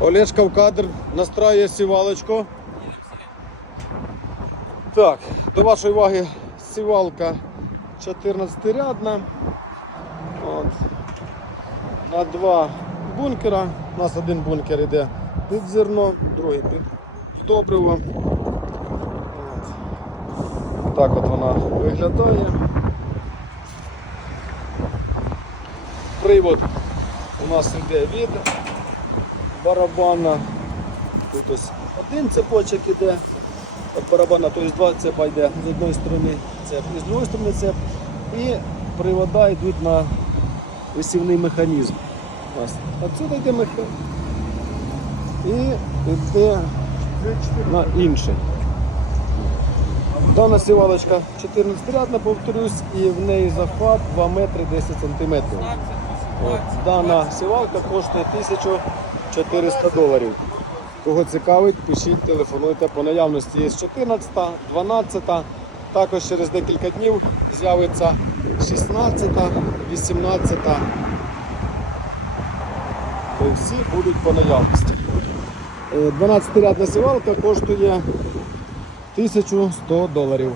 Олешка в кадр настраює сівалочку. Так, до вашої уваги сівалка 14-рядна. От. На два бункера. У нас один бункер йде під зерно, другий під добриво. От. Так от вона виглядає. Привод у нас йде від барабана. Тут ось один цепочок іде від барабана, тобто два цепа йде з одної сторони цеп і з другої сторони цеп. І привода йдуть на висівний механізм. Отсюди йде механізм. І йде на інший. Дана сівалочка 14-рядна, повторюсь, і в неї захват 2 метри 10 сантиметрів. Дана сівалка коштує 1400 доларів. Кого цікавить, пишіть, телефонуйте по наявності. Є 14, 12, також через декілька днів з'явиться 16, 18. То всі будуть по наявності. 12-рядна сівалка коштує 1100 доларів.